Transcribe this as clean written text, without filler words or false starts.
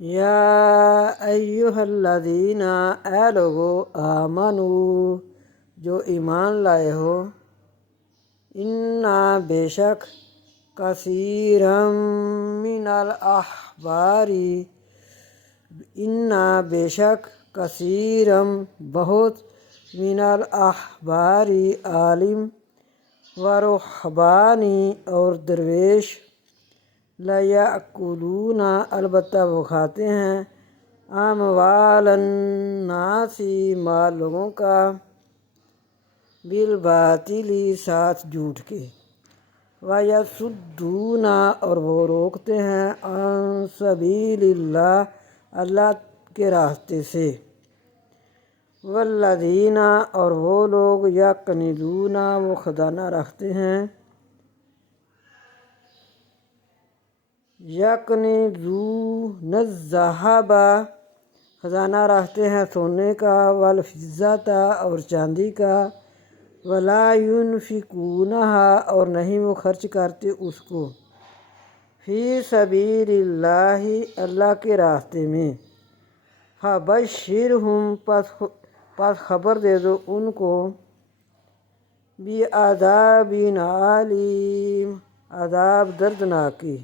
یا ایہا الذین، اے لوگو، آمنو، جو ایمان لائے ہو، انا بے شک، کثیرم من الاحباری، انا بے شک، کثیرم بہت، من الاحباری عالم، ورہبانی اور درویش، لیأکلون البتہ وہ کھاتے ہیں، اموال الناس مال لوگوں کا، بالباطل ساتھ جھوٹ کے، ویصدون اور وہ روکتے ہیں، عن سبیل اللہ اللہ کے راستے سے، والذین اور وہ لوگ، یکنزون وہ خزانہ رکھتے ہیں، یکنزون الذہب خزانہ رکھتے ہیں سونے کا، والفضۃ اور چاندی کا، ولا ينفقونها اور نہیں وہ خرچ کرتے اس کو، فی سبیل اللہ اللہ کے راستے میں، فبشرہم پس خبر دے دو ان کو، بعذاب علیم عذاب دردناک کی۔